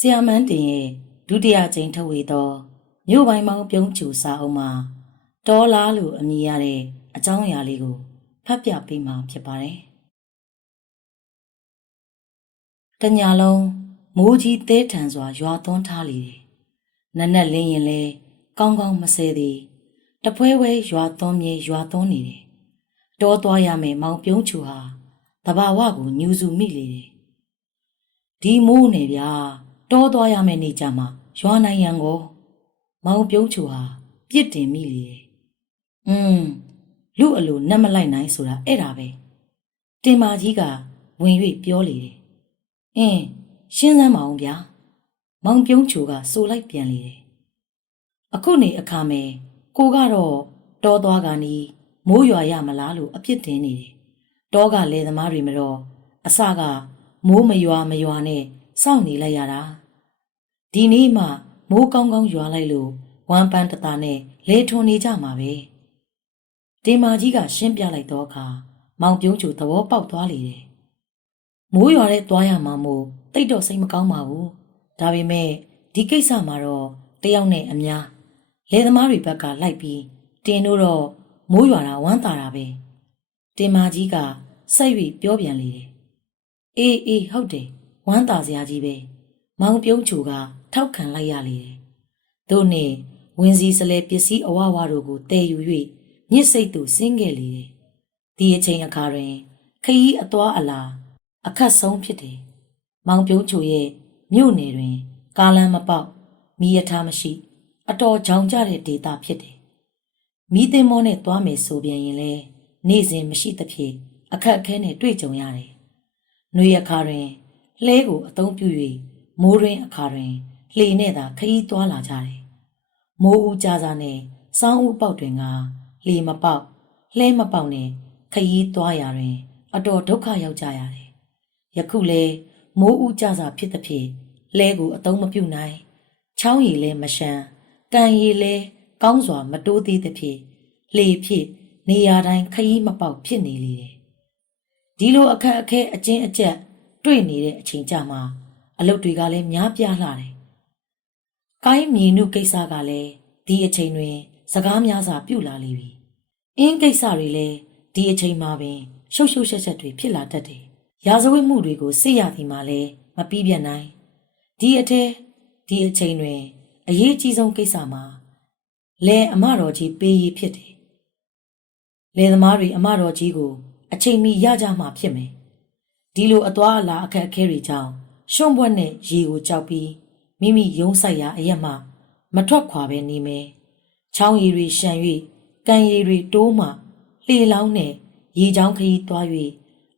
ဆီယာမန်းတင်ရဲ့ဒုတိယကြိမ်ထုတ်ဝေသောမြို့ပိုင်းမောင်ပြုံးချူစာအုပ်မှာတောလားလို့အမည်ရတဲ့အကြောင်းအရာလေးကိုဖတ်ပြပေးမှာဖြစ်ပါတယ်။တညာလုံးမိုးကြီးသေးထန်စွာရွာသွန်းထားလေတယ်။နက်နက်လင်းရင်လဲကောင်းကောင်းမဆဲသေးတပွဲဝဲရွာသွန်းမြေရွာသွန်းနေတယ်။တောသွားရမယ်မောင်ပြုံးချူဟာတဘာဝကိုညူစုမိလေတယ်။ဒီမိုးနေဗျာ တောသွားရမယ်နေကြမှာရွာနိုင်ရန်ကိုမောင်ပြုံးချူဟာပြစ်တင်မိလေတယ်။อืมလူအလိုနတ်မလိုက်နိုင်ဆိုတာအဲ့ဒါပဲ။တင်မာကြီးကဝင်၍ပြောလေတယ်။အင်းရှင်းစမ်းပါအောင်ဗျာ။မောင်ပြုံးချူကစိုးလိုက်ပြန်လေတယ်။အခုနေအခါမဲကိုကတော့တောသွားကနီးမိုးရွာရမလားလို့အပြစ်တင်နေတယ်။တောကလေသမားတွေမတော့အစကမိုးမရွာမရွာနဲ့ စောင့်နေလိုက်ရတာ။ဒီနေ့မှမိုးကောင်းကောင်းရွာလိုက်လို့ဝမ်းပန်းတသားနဲ့လေထွန်နေကြမှာပဲ။တင်မာကြီးကရှင်းပြလိုက်တော့အခါမောင်ပြုံးချူသဘောပေါက်သွားလေတယ်။မိုးရွာတဲ့သွားရမှာမို့တိတ်တော့စိတ်မကောင်းပါဘူး။ဒါပေမဲ့ဒီကိစ္စမှာတော့တယောက်နဲ့အများလေသမားတွေဘက်ကလိုက်ပြီးတင်တို့တော့မိုးရွာတာဝမ်းသာတာပဲတင်မာကြီးကဆက်၍ပြောပြန်လေတယ်အေးအေးဟုတ်တယ် ဝမ်းသာစရာကြီးပဲမောင်ပြုံးချူကထောက်ခံလိုက်ရလေတယ်တို့နဲ့ဝင်းစည်းစလဲပစ္စည်းအဝဝတို့ကိုတည်ယူ၍ညစ်စိတ်သူဆင်းခဲ့လေတယ်ဒီအချိန်အခါတွင်ခရီးအသွားအလာအခက်ဆုံးဖြစ်တယ်မောင်ပြုံးချူရဲ့မြို့နယ်တွင် ကားလမ်းမပေါက်မိရထားမရှိ အတော်ကြောင်ကြတဲ့ဒေတာဖြစ်တယ်။မိသင်းမောနဲ့သွားမယ်ဆိုပြန်ရင်လဲနေ့စဉ်မရှိသဖြင့်အခက်အခဲနဲ့တွေ့ကြုံရတယ်။နှွေအခါတွင် လှဲကိုအသုံးပြု၍မိုးရင်းအခါတွင်လှေနဲ့သာခရီးသွားလာကြတယ်။မိုးဦးကြစားနဲ့စောင်းဦးပေါက်တွင်ကလှေမပေါက်လှဲမပေါက်နဲ့ခရီးသွားရာတွင် အတော်ဒုက္ခရောက်ကြရတယ်။ယခုလဲမိုးဦးကြစားဖြစ်သဖြင့်လှဲကိုအသုံးမပြုနိုင်ချောင်းရည်လဲမရှမ်းကံရည်လဲကောင်းစွာမတိုးသေးသဖြင့်လှေဖြစ်နေရာတိုင်းခရီးမပေါက်ဖြစ်နေလေတယ်ဒီလိုအခက်အခဲအကျဉ်းအကျက် တွေ့နေတဲ့အချိန်ကြမှာအလုပ်တွေကလည်းများပြားလာတယ်ကိုင်းမြေနုကိစ္စကလည်းဒီအချိန်တွင် စကားများစွာပြုလာလိမ့်ပြီအင်းကိစ္စတွေလည်းဒီအချိန်မှာပင် ရှုပ်ရှုပ်ရှက်ရှက်တွေဖြစ်လာတတ်တယ်ရာဇဝတ်မှုတွေကိုစိတ်ရသည်မှာလည်းမပြီးပြတ်နိုင်ဒီအထက်ဒီအချိန်တွင် အရေးကြီးဆုံးကိစ္စမှာလဲအမတော်ကြီးပေးရဖြစ်တယ်။လဲသမားတွေအမတော်ကြီးကို အချိန်မီရကြမှာဖြစ်မယ်။ ဒီလိုအသွားအလာအခက်အခဲတွေကြောင့်ရှုံ့ဘွက်နဲ့ရေကိုကြောက်ပြီးမိမိယုံဆိုင်ရာအရက်မှမထွက်ခွာပဲနေမယ်။ချောင်းရည်တွေရှံ၍ကံရည်တွေတိုးမှလှေလောင်းနဲ့ရေချောင်းခရီးသွား၍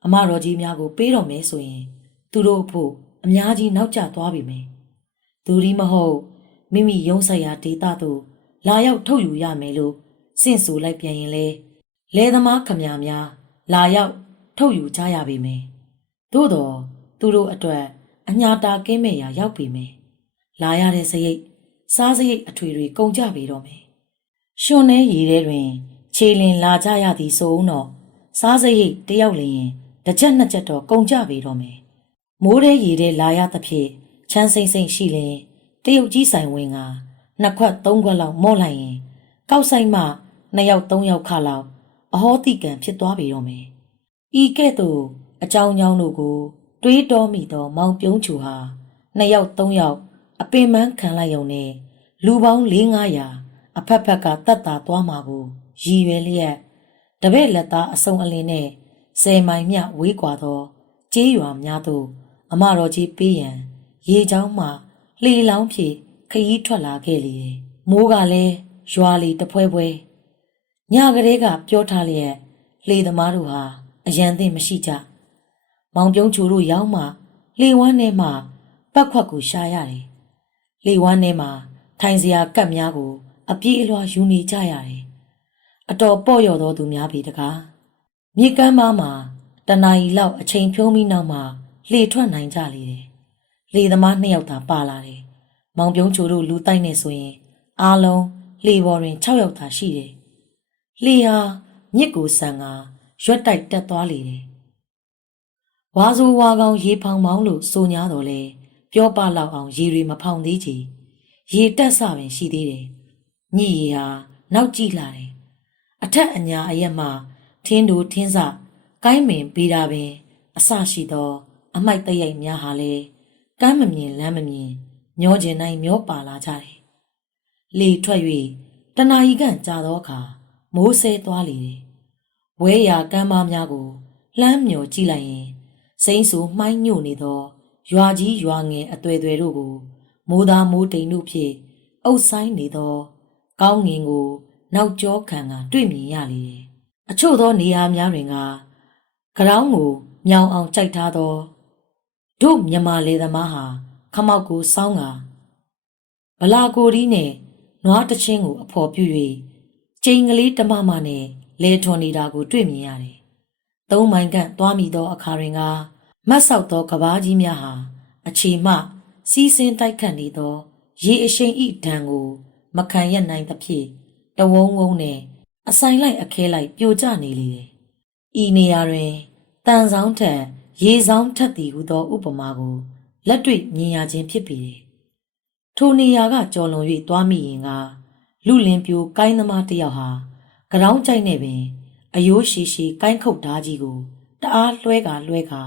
အမတော်ကြီးများကိုပေးတော်မယ်ဆိုရင် သူတို့အဖို့အများကြီးနောက်ကျသွားပြီမယ်။သူဒီမဟုတ်မိမိယုံဆိုင်ရာဒေတာတို့လာရောက်ထုတ်ယူရမယ်လို့စင့်ဆိုလိုက်ပြန်ရင်လေလဲသမားခမများများလာရောက်ထုတ်ယူကြရပေမယ် သို့တော့သူတို့အတွက်အညာတာကင်းမဲ့ရာရောက်ပေမယ်လာရတဲ့စရိတ်စားစရိတ်အထွေတွေကုန်ကြပေတော့မယ်ရှင်နေရည်ထဲတွင် ခြေလင်လာကြရသည်ဆိုဦးတော့စားစရိတ်တယောက်လျင်တစ်ချက်နှစ်ချက်တော့ကုန်ကြပေတော့မယ်မိုးထဲရည်ထဲလာရသဖြင့်ချမ်းစိမ့်စိမ့်ရှိလင်တရုတ်ကြီးဆိုင်ဝင်ကနှစ်ခွက်သုံးခွက်လောက်မော့လိုက်ရင်ကောက်ဆိုင်မှနှစ်ယောက်သုံးယောက်ခလောက်အဟောတိကံဖြစ်သွားပြီတော့မယ်။ဤကဲ့သို့ အကြောင်းကြောင်းတို့ကို တွေးတောမိသော မောင်ပြုံးချူဟာနှစ်ယောက်သုံးယောက်အပင်ပန်းခံလိုက်ရုံနဲ့လူပေါင်း400အဖက်ဖက်ကတတ်တာသွားမှာကိုရည်ရွယ်လျက်တပည့်လက်သားအစုံအလင်းနဲ့ဆယ်မိုင်မြဝေးကွာသောကျေးရွာများသို့အမတော်ကြီးပေးရန် ရေချောင်းမှလှေလောင်းဖြင့်ခရီးထွက်လာခဲ့လေတယ်။မိုးကလည်းရွာလီတဖွဲဖွဲညကလေးကပြောထားလျက်လှေသမားတို့ဟာအရန်သိမရှိကြ။ မောင်ပြုံးချိုတို့ရောက်မှလှေဝမ်းထဲမှာပတ်ခွက်ကိုရှာရတယ်။လှေဝမ်းထဲမှာထိုင်စရာကပ်များကို အပြေးအလွှာယူနေကြရတယ်။အတော်ပေါ့ရော်သောသူများပြီတကား။မြေကမ်းပါမှာတနာရီလောက်အချိန်ဖြုံးပြီးနောက်မှာလှေထွက်နိုင်ကြလေတယ်။လှေသမားနှစ်ယောက်သာပါလာတယ်။မောင်ပြုံးချိုတို့လူတိုက်နေဆိုရင်အားလုံးလှေပေါ်တွင်6ယောက်သာရှိတယ်။လှေဟာမြစ်ကိုဆန်ကရွက်တိုက်တက်သွားလေတယ်။ ဝါဆိုဝါကောင်ရေဖောင်မောင်းလို့ဆိုညာတော်လဲပြောပလောက်အောင်ရေတွေမဖောင်သေးချေရေတက်ဆပင်ရှိသေးတယ်ညည်ရီဟာနောက်ကြည့်လာတယ်အထက်အညာအရက်မှထင်းတို့ထင်းစကိုင်းမင်ပေးတာပင်အဆရှိသော အမိုက်တရိုက်များဟာလေကမ်းမမြင်လမ်းမမြင်မျောကျင်နိုင်မျောပါလာကြတယ်လေထွက်၍တနာရီခန့်ကြာသောအခါမိုးဆဲသွားလေတယ်ဝဲရာကမ်းမများကိုလှမ်းမြော်ကြည့်လိုက်ရင် စိမ့်ဆူမှိုင်းညို့နေသောရွာကြီးရွာငယ်အသွဲသွဲတို့ကို မိုးသားမိုးတိမ်တို့ဖြင့်အုပ်ဆိုင်နေသော ကောင်းငင်ကို နောက်ကျောခံကတွေ့မြင်ရလေတယ်အချို့သောနေရာများတွင်ကကြောင်းကိုမြောင်အောင်ကြိုက်ထားသောတို့မြမလေသမားဟာခမောက်ကိုစောင်းကဗလာကိုဒီနဲ့နွားတချင်းကိုအဖော်ပြု၍ကျိန်ကလေးတမမနဲ့လဲထွန်နေတာကိုတွေ့မြင်ရတယ်။ သုံးမိုင်ခန့်သွားမိသောအခါတွင်ကမတ်ဆောက်သောကဘာကြီးများဟာအခြေမှစီးစင်းတိုက်ခတ်နေသောရေအရှိန်ဤဒဏ်ကို မခံရနိုင်သဖြင့်တဝုံဝုံနဲ့အဆိုင်လိုက်အခဲလိုက်ပြိုကျနေလေတယ်။ဤနေရာတွင်တန်ဆောင်ထက်ရေဆောင်ထက်သည်ဟုသောဥပမာကိုလက်တွေ့မြင်ရခြင်းဖြစ်ပေတယ်။ထိုနေရာကကြော်လွန်၍သွားမိရင်ကလူလင်ပြိုကိုင်းသမားတစ်ယောက်ဟာကြောင်းကြိုက်နေပင် အယိုးရှိရှိကိုင်းခုတ်ဓာကြီးကိုတအားလွှဲကာလွှဲကာ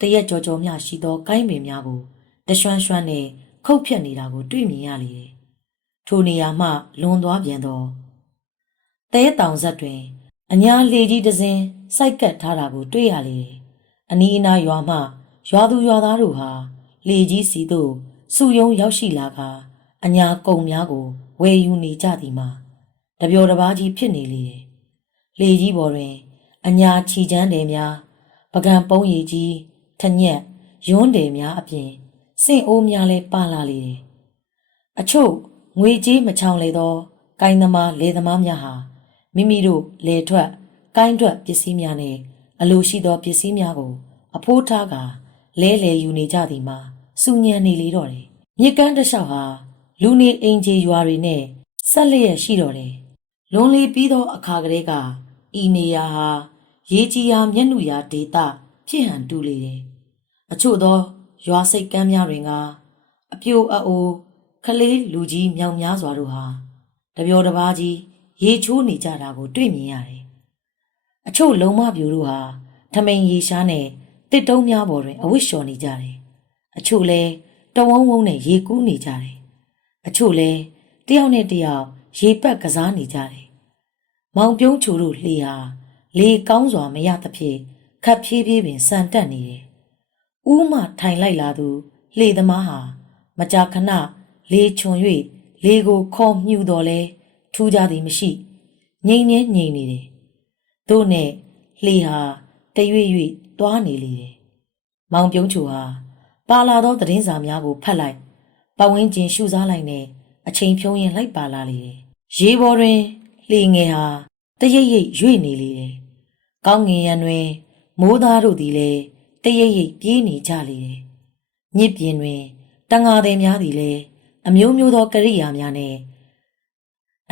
တရက်ကြော်ကြော်မြရှိသောကိုင်းပင်များကိုတရွှန်းရွှန်းနဲ့ခုတ်ဖြတ်နေတာကိုတွေ့မြင်ရလေတယ်။ထိုနေရာမှလွန်သွားပြန်သောတဲတောင်ဆက်တွင်အညာလေကြီးတစ်စင်းစိုက်ကပ်ထားတာကိုတွေ့ရလေတယ်။အနီးအနားရွာမှရွာသူရွာသားတို့ဟာလေကြီးစီသို့စုယုံရောက်ရှိလာကအညာကုံများကိုဝယ်ယူနေကြသည်မှာတပျော်တစ်ပါးကြီးဖြစ်နေလေတယ်။ လေကြီးပေါ်တွင်အညာချီချမ်းတယ်များပကံပုံးရည်ကြီးထညက်ရွန်းတယ်များအပြင်စင့်အိုးများလည်းပါလာလေတယ်။အချို့ငွေကြေးမချောင်လေသောကိုင်းသမားလေသမားများဟာမိမိတို့လေထွက်ကိုင်းထွက်ပစ္စည်းများနဲ့အလိုရှိသောပစ္စည်းများကို အဖိုးထားကလဲလေယူနေကြသည်မှာစူညံနေလေတော့တယ်။မြစ်ကမ်းတစ်လျှောက်ဟာလူနေအိမ်ကြီးရွာတွေနဲ့ဆက်လျက်ရှိတော့တယ်။လွန်လီပြီးသောအခါကလေးက ဤနေရာဟာရေးကြီးရာမျက်နှာရာဒေတာဖြစ်ဟန်တူလေတယ်။အချို့သောရွာစိတ်ကမ်းများတွင်ကအပြိုအအိုးခလေးလူကြီးမြောင်များစွာတို့ဟာတပျော်တစ်ပါးကြီးရေချိုးနေကြတာကို တွေ့မြင်ရတယ်။အချို့လုံမပြူတို့ဟာထမိန်ရေရှားနဲ့တစ်တုံးများပေါ်တွင်အဝတ်လျှော်နေကြတယ်။အချို့လဲတဝုံဝုံနဲ့ရေကူးနေကြတယ်။အချို့လဲတယောက်နဲ့တယောက်ရေပတ်ကစားနေကြတယ်။ မောင်ပြုံးချူတို့လှေဟာလေကောင်းစွာမရသဖြင့်ခပ်ဖြည်းဖြည်းပင်စံတက်နေတယ်။ဦးမထိုင်လိုက်လာသူလှေသမားဟာမကြာခဏလေချွန်၍လေကိုခေါ်မြူတော်လဲထူးကြသည်မရှိငိမ့်နေငိမ့်နေတယ်။တို့နဲ့လှေဟာတရွေ့၍တွားနေလေတယ်။မောင်ပြုံးချူဟာပါလာသောသတင်းစာများကိုဖတ်လိုက်ပတ်ဝန်းကျင်ရှုစားလိုက်နဲ့အချိန်ဖြုံးရင်လိုက်ပါလာလေတယ်။ရေပေါ်တွင် လှေငယ်ဟာတရိပ်ရိပ်ရွေ့နေလေတယ်။ကောင်းငင်ရံတွင် မိုးသားတို့သည်လည်းတရိပ်ရိပ်ပြေးနေကြလေတယ်။ညစ်ပြင်တွင်တန်ငါသည်များသည်လည်းအမျိုးမျိုးသောကရိယာများနဲ့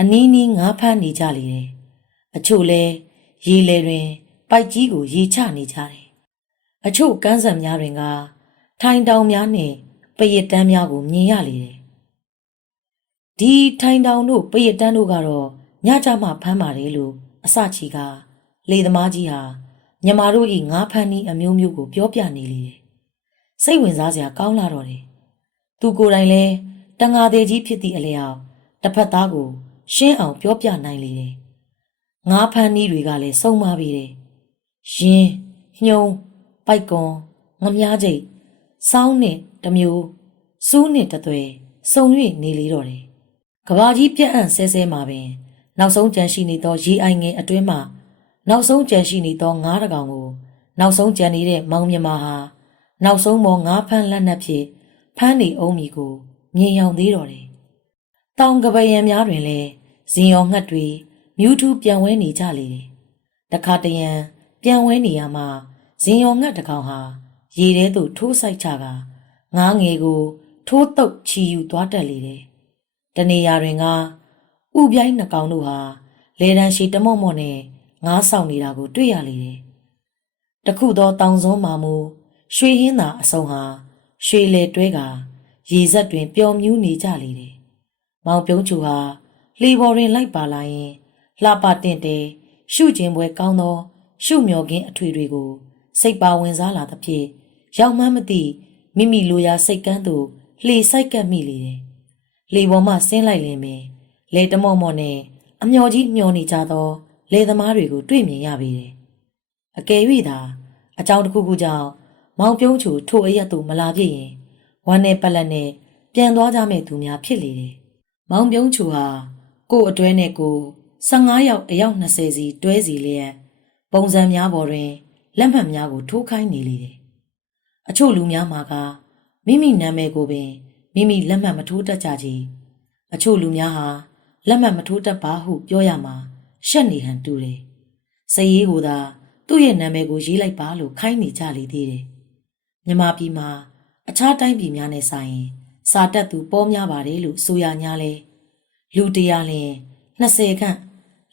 အနီးနီးငါးဖမ်းနေကြလေတယ်။အချို့လဲရေလေတွင် ပိုက်ကြီးကိုရေချနေကြတယ်။အချို့ကန်းစံများတွင်က ထိုင်တောင်များနှင့်ပရစ်တန်းများကိုမြင်ရလေတယ်။ဒီထိုင်တောင်တို့ပရစ်တန်းတို့ကတော့ ညကြမှဖမ်းပါတယ်လို့အစချီကလေသမားကြီးဟာညီမတို့ဤငါးဖမ်းနည်းအမျိုးမျိုးကိုပြောပြနေလေတယ်။စိတ်ဝင်စားစရာကောင်းလာတော့တယ်။သူကိုယ်တိုင်လဲတန်ငါသေးကြီးဖြစ်သည့်အလျောက်တစ်ဖက်သားကိုရှင်းအောင်ပြောပြနိုင်လေတယ်။ငါးဖမ်းနည်းတွေကလည်းစုံပါပြီတယ်။ရင်ညှုံပိုက်ကွန်ငမြားကျိတ်စောင်းနဲ့တစ်မျိုးစူးနဲ့တစ်သွဲစုံ၍နေလေတော့တယ်။ကဘာကြီးပြက်အံ့ဆဲဆဲမှာပင် နောက်ဆုံးကြံရှိနေသောရေအိုင်ငယ်အတွင်းမှနောက်ဆုံးကြံရှိနေသောငါးတကောင်ကိုနောက်ဆုံးကြံနေတဲ့မောင်မြမဟာနောက်ဆုံးမောငါးဖမ်းလက်နက်ဖြင့်ဖမ်းနေအောင်မီကိုမြင်ရောင်သေးတော်တယ်။တောင်ကပယံများတွင်လည်းဇင်ရောငှက်တွေမြူးထူးပြန်ဝဲနေကြလေတယ်။တခါတရံပြန်ဝဲနေရမှဇင်ရောငှက်တစ်ကောင်ဟာရေထဲသို့ထိုးဆိုင်ချကငားငယ်ကို ထိုးတုပ်ချီယူသွားတက်လေတယ်။တနေရာတွင်က ဥပြိုင်းနှကောင်တို့ဟာလေတန်းရှိတမော့မော့နဲ့ငားဆောင်နေတာကိုတွေ့ရလေတယ်။တခုသောတောင်စုံမာမူရွှေဟင်းသာအစုံဟာရွှေလေတွဲကရေစက်တွင်ပျော်မြူးနေကြလေတယ်။မောင်ပြုံးချူဟာလှေပေါ်တွင်လိုက်ပါလာရင်လှပတင့်တယ်ရှုကျင်ပွဲကောင်းသော ရှုမျော်ခင်းအထွေတွေကို စိတ်ပါဝင်စားလာသဖြင့်ရောက်မှန်းမသိမိမိလိုရာစိတ်ကန်းသို့လှေဆိုင်ကပ်မိလေတယ်။လှေပေါ်မှဆင်းလိုက်လင်ပင် လေတမော့မော့နဲ့အမျော်ကြီးမျောနေကြသောလေသမားတွေကိုတွေ့မြင်ရပေတယ်။အကယ်၍သာအကြောင်းတစ်ခုခုကြောင့်မောင်ပြုံးချူထိုအရက်သို့မလာပြည့်ရင်ဝမ်းနဲ့ပက်လက်နဲ့ပြန်သွားကြမဲ့သူများဖြစ်လေတယ်။မောင်ပြုံးချူဟာကို့အတွဲနဲ့ကို15ယောက်အယောက်20စီတွဲစီလျက်ပုံစံများပေါ်တွင်လက်မှတ်များကိုထိုးခိုင်းနေလေတယ်။အချို့လူများမှာကမိမိနာမည်ကိုပင်မိမိလက်မှတ်မထိုးတတ်ကြကြ။အချို့လူများဟာ လက်မှတ်မထိုးတတ်ပါဟုပြောရမှာရှက်နေဟန်တူတယ်။စည်ရေးကိုသာသူ့ရဲ့နာမည်ကိုရေးလိုက်ပါလို့ခိုင်းနေကြလေသေးတယ်။မြမပြည်မှာအခြားတိုင်းပြည်များနဲ့ဆိုင်ရင် စာတက်သူပေါများပါတယ်လို့ဆိုရညာလဲလူတရာလင်20ခန့်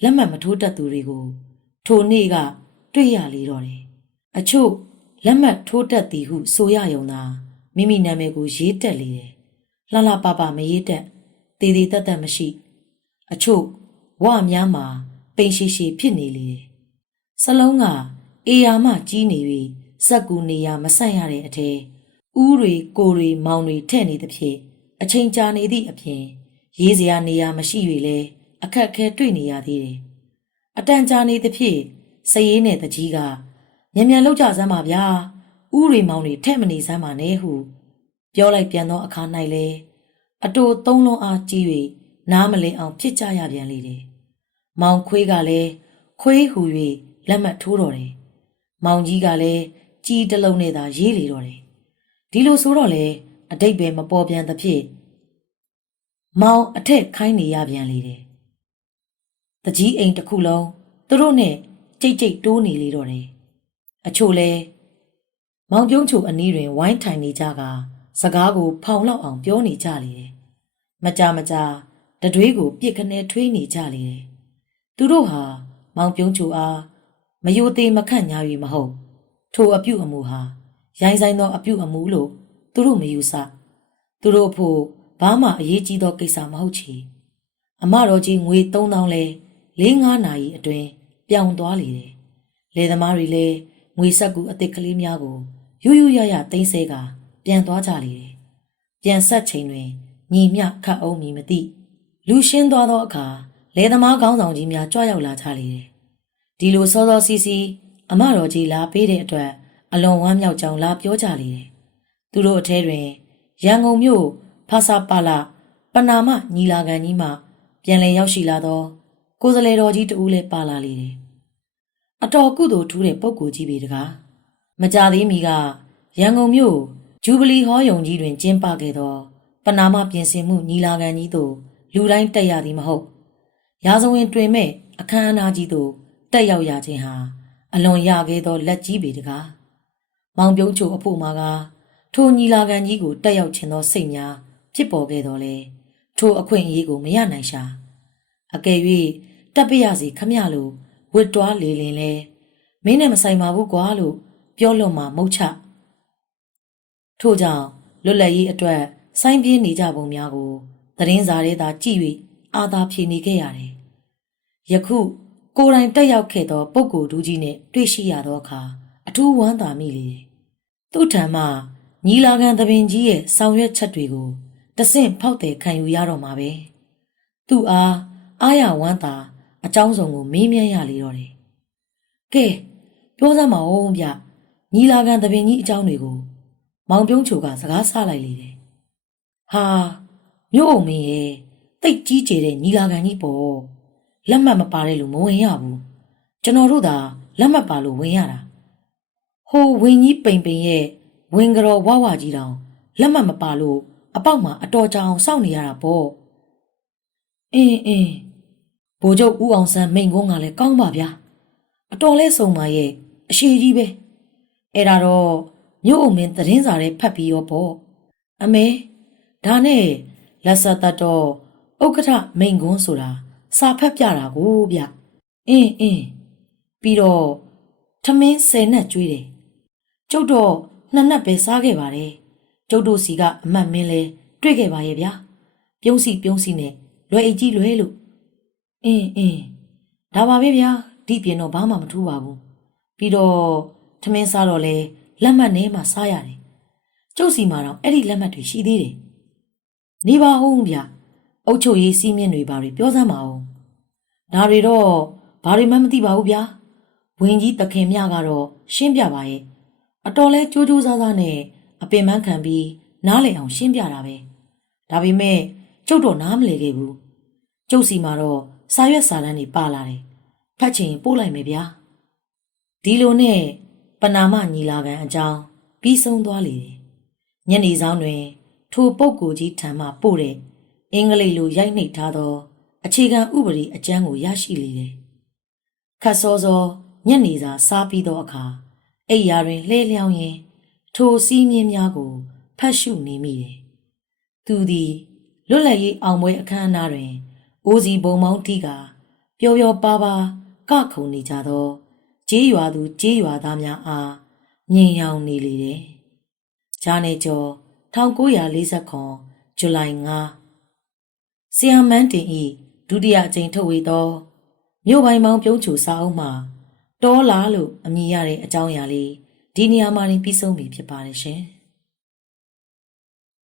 လက်မှတ်မထိုးတတ်သူတွေကိုထိုနေ့ကတွေ့ရလေတော့တယ်။အချို့လက်မှတ်ထိုးတတ်သည်ဟုဆိုရယုံသာမိမိနာမည်ကိုရေးတက်လေတယ်။လှလှပပမရေးတက်တည်တည်တတ်တတ်မရှိ အချို့ဝများမှာပိန်ရှိရှိဖြစ်နေလေတယ်။စလုံးကအေယာမကြီးနေပြီးစက်ကူနေရမဆန့်ရတဲ့အထဲဥတွေကိုတွေမောင်တွေထဲ့နေသဖြင့်အချိန်ကြာနေသည့်အပြင်ရေးစရာနေရာမရှိ၍လဲအခက်အခဲတွေ့နေရသေးတယ်။အတန်ကြာနေသဖြင့်စည်ရေး နဲ့တကြီးကမြန်မြန်လောက်ကြစမ်းပါဗျာ။ဥတွေမောင်တွေထဲ့မနေစမ်းပါနဲ့ဟု ပြောလိုက်ပြန်သောအခါ၌လဲအတူသုံးလုံးအားကြီး၍ နားမလည်အောင်ဖြစ်ကြရပြန်လေတယ်။မောင်ခွေးကလည်းခွေးဟူ၍လက်မှတ်ထိုးတော်တယ်။မောင်ကြီးကလည်းကြီးတစ်လုံးနဲ့သာရေးလေတော့တယ်။ဒီလိုဆိုတော့လေအတိတ်ပဲမပေါ်ပြန်သဖြင့်မောင်အထက်ခိုင်းနေရပြန်လေတယ်။တကြီးအိမ်တစ်ခုလုံးသူတို့နဲ့ကြိတ်ကြိတ်တိုးနေလေတော့တယ်။အချို့လဲမောင်ပြုံးချိုအနီးတွင်ဝိုင်းထိုင်နေကြကစကားကိုဖောင်လောက်အောင်ပြောနေကြလေတယ်။မကြမကြ တတွေးကိုပြစ်ခနဲထွေးနေကြလေတယ်။သူတို့ဟာမောင်ပြုံးချိုအားမယိုသေးမခန့်ညာ၍မဟုတ်ထိုအပြုအမူဟာရိုင်းဆိုင်သောအပြုအမူလို့သူတို့မယူဆသူတို့ဖို့ဘာမှအရေးကြီးသောကိစ္စမဟုတ်ချေအမတော်ကြီးငွေ3000လဲ4-5နာရီအတွင်းပြောင်းသွားလေတယ်လေသမားတွေလည်းငွေဆက်ကူအစ်စ်ကလေးများကိုယူယူရရသိမ်းဆဲကပြန်သွားကြလေတယ်ပြန်ဆက်ချိန်တွင်ညီမျှခတ်အောင်မီမသိ လူရှင်းသွားသောအခါလေသမားကောင်းဆောင်ကြီးများကြွရောက်လာကြလေတယ်ဒီလိုစောစောစီးစီးအမတော်ကြီးလာပေးတဲ့အတွက်အလွန်ဝမ်းမြောက်ကြောင်းလာပြောကြလေတယ်။သူတို့အထဲတွင်ရန်ကုန်မြို့ဖာစာပါလာပနာမညီလာခံကြီးမှပြန်လည်ရောက်ရှိလာသောကိုယ်စလဲတော်ကြီးတဦးလည်းပါလာလေတယ်။အတော်ကုသိုလ်ထူးတဲ့ပုံကိုကြီးပေတကားမကြသေးမီကရန်ကုန်မြို့ဂျူဘလီဟောယုံကြီးတွင်ကျင်းပခဲ့သောပနာမပြင်ဆင်မှုညီလာခံကြီးသို့ လူတိုင်းတက်ရသည်မဟုတ်။ရာဇဝင်တွင်မဲ့အခမ်းအနားကြီးသို့တက်ရောက်ရခြင်းဟာအလွန်ရခဲ့သောလက်ကြီးပေတကားမောင်ပြုံးချိုအဖို့မှာကထိုညီလာခံကြီးကိုတက်ရောက်ခြင်းသောစိတ်များဖြစ်ပေါ်ခဲ့တော်လဲထိုအခွင့်အရေးကိုမရနိုင်ရှာအကယ်၍တက်ပြရစီခမရလိုဝစ်တွားလေလင်လဲမင်းနဲ့မဆိုင်ပါဘူးကွာလို့ပြောလွန်မှာမဟုတ်ချထို့ကြောင့်လွတ်လပ်ရေးအတွက်စိုင်းပြင်းနေကြပုံများကို သတင်းစာထဲသာကြည့်၍အာသာဖြေနေခဲ့ရတယ်ယခုကိုယ်တိုင်တက်ရောက်ခဲ့သောပုဂ္ဂိုလ်ဒူးကြီးနဲ့တွေ့ရှိရသောအခါအထူးဝမ်းသာမိလေတယ်။သူ့ထံမှညီလာခံသဘင်ကြီးရဲ့ဆောင်ရွက်ချက်တွေကိုတဆင့်ဖောက်တယ်ခံယူရတော့မှာပဲ။သူ့အားအားရဝမ်းသာအကြောင်းစုံကိုမေးမြန်းရလေတော့တယ်။ကဲပြောစမ်းမအောင်ဗျညီလာခံသဘင်ကြီးအကြောင်းတွေကိုမောင်ပြုံးချိုကစကားဆလိုက်လေတယ်။ဟာ မြို့အောင်မင်းရဲ့တိတ်ကြီးကျယ်တဲ့ညီလာခံကြီးပေါ့။လက်မှတ်မပါတဲ့လူမဝင်ရဘူးကျွန်တော်တို့သာလက်မှတ်ပါလို့ဝင်ရတာဟိုဝင်းကြီးပိန်ပိန်ရဲ့ဝင်းကြော်ဝဝကြီးတောင်လက်မှတ်မပါလို့အပေါက်မှာအတော်ကြာအောင်စောင့်နေရတာပေါ့အင်းအင်းဘိုးချုပ်ဦးအောင်ဆန်းမိန်ကုန်းကလည်းကောင်းပါဗျာအတော်လဲစုံပါရဲ့အရှိကြီးပဲအဲ့ဒါတော့မြို့အုံမင်းသတင်းစာတွေဖတ်ပြီးရောပေါ့အမေဒါနဲ့ လက်ဆက်တတ်တော့ဥက္ကဋ္ဌမိန်ကွန်းဆိုတာစာဖတ်ပြတာကိုဗျအင်းအင်းပြီးတော့ထမင်းဆယ်နက်ကျွေးတယ်ကျုပ်တော့နှစ်နက်ပဲစားခဲ့ပါတယ်ကျုပ်တို့စီကအမတ်မင်းလဲတွေ့ခဲ့ပါရဲ့ဗျာပြုံးစီပြုံးစီနဲ့လွယ်အိတ်ကြီးလွယ်လို့အင်းအင်းဒါပါပဲဗျာဒီပြင်တော့ဘာမှမထူးပါဘူးပြီးတော့ထမင်းစားတော့လဲလက်မှတ်နဲ့မှစားရတယ်ကျုပ်စီမှာတော့အဲ့ဒီလက်မှတ်တွေရှိသေးတယ် နေပါဦးဗျာအုတ်ချုပ်ရေးစီးမြင့်တွေဘာတွေပြောစမ်းပါဦးဒါတွေတော့ဘာတွေမှမသိပါဘူးဗျာဝင်းကြီးတခင်မြကတော့ရှင်းပြပါရဲ့အတော်လဲကြိုးကြိုးစားစားနဲ့အပင်ပန်းခံပြီးနားလည်အောင်ရှင်းပြတာပဲဒါပေမဲ့ကျုပ်တော့နားမလည်ခဲ့ဘူးကျုပ်စီမှာတော့စာရွက်စာတမ်းတွေပါလာတယ်ဖတ်ချင်ပို့လိုက်မယ်ဗျာဒီလိုနဲ့ပနာမညီလာခံအကြောင်းပြီးဆုံးသွားလေတယ်ညနေဆောင်တွင် ထိုပုဂ္ဂိုလ်ကြီးထံမှပို့တဲ့အင်္ဂလိပ်လိုရိုက်နှိပ်ထားသော အခြေခံဥပဒေအကျမ်းကိုရရှိလေတယ်ခတ်စောစောညနေစာစားပြီးသောအခါအိယာတွင်လှဲလျောင်းရင်းထိုစီးမြင်းများကိုဖတ်ရှုနေမိတယ်သူသည်လွတ်လပ်ရေးအောင်ပွဲအခမ်းအနားတွင်အိုးစီဘုံမောင်းတီးကပျော်ပျော်ပါပါကခုန်နေကြသောကြေးရွာသူကြေးရွာသားများအားမြင်ရောင်နေလေတယ်။ဂျာနေကျော် 1949ဇူလိုင်9ဆီယမ်မန်တင်ဤဒုတိယအကြိမ်ထုတ်ဝေသောမြို့ပိုင်းမောင်ပြုံးချူစာအုပ်မှာတောလာလို့အမည်ရတဲ့အကြောင်းအရာလေးဒီနေရာမှာနေပြီးဆုံးပြီဖြစ်ပါတယ်ရှင်။